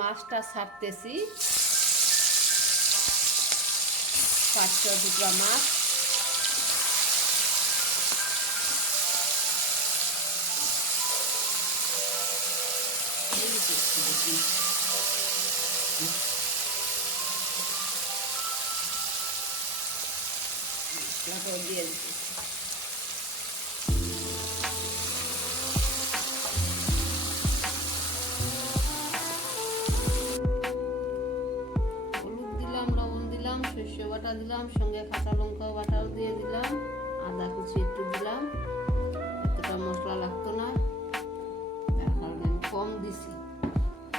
মাছটা ছাড়তেছি। পাঁচশো টুকরা মাছ। মশলাটাও দিয়ে দিতেছি সর্ষে বাটা দিলাম, সঙ্গে কাঁচা লঙ্কা বাটাও দিয়ে দিলাম, আদা কুচি একটু দিলাম, এতটা মশলা লাগতো না, তার কারণে কম দিছি।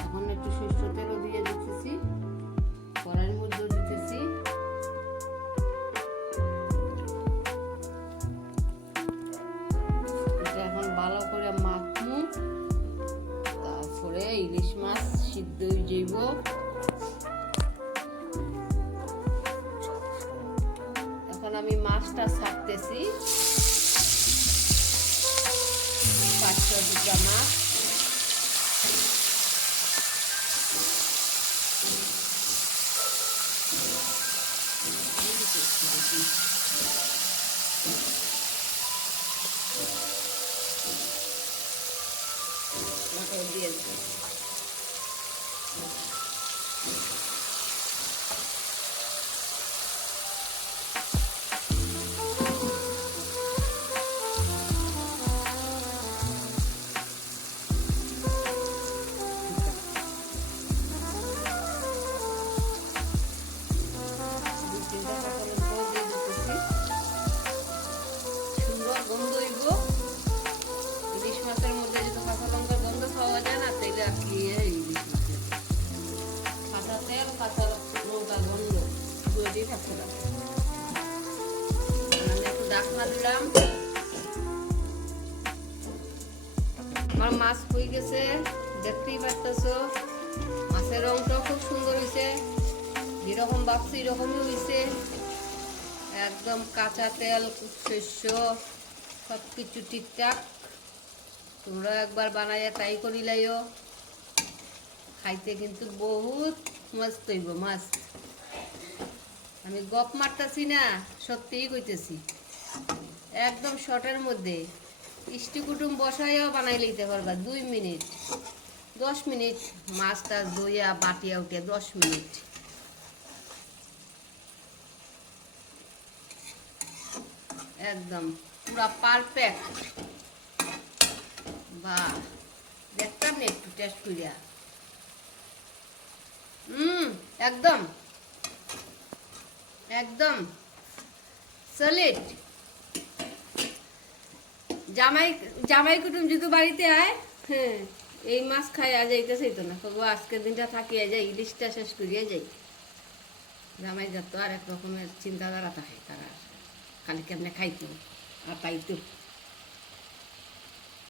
এখন একটু সর্ষে তেলও দিয়ে দিতেছি, কড়াইয়ের মধ্যেও দিতেছি। এটা এখন ভালো করে মাখমু তারপরে ইলিশ মাছ সিদ্ধ যাইব আমি মাছটা ছাড়তেছি। পাঁচশো দুটা মাছ। দিয়ে সুন্দর গন্ধ হইব ইলিশ মাছের মধ্যে যদি কাঁচা লঙ্কার গন্ধ পাওয়া যায় না তাহলে আর কি কাঁচা তেল কাঁচা লঙ্কা গন্ধ দুইটাই থাকতে দিলাম আমার মাছ হয়ে গেছে, দেখতেই পারতেছো। যেরকম ভাবছি এরকমই হয়েছে একদম কাঁচা তেল, শস্য সব কিছু ঠিকঠাক। তোমরা একবার বানাইয়া তাই করি লাইও খাইতে কিন্তু বহুত মস্ত হইব মাছ আমি গপ মারতাছি না, সত্যিই কইতেছি। একদম শর্টের মধ্যে। ইষ্টি কুটুম বসাইয়াও বানাই লইতে পারবা, দুই মিনিট। দশ মিনিট, মাছটা দইয়া বাটিয়া উঠে দশ মিনিট। একদম পুরা পারফেক্ট বাহ দেখতাম না একটু টেস্ট করিয়া হুম একদম। একদম। সলিড জামাই জামাই কুটুম যদি বাড়িতে আয় হ্যাঁ এই মাছ খাই আজ এইটা চাইতো না। তবু আজকের দিনটা থাকিয়া যাই ইলিশটা শেষ করিয়া যাই জামাই যত আর এক রকমের চিন্তাধারা থাকে, তারা খালি কেমনে খাইতো? আর পাইতো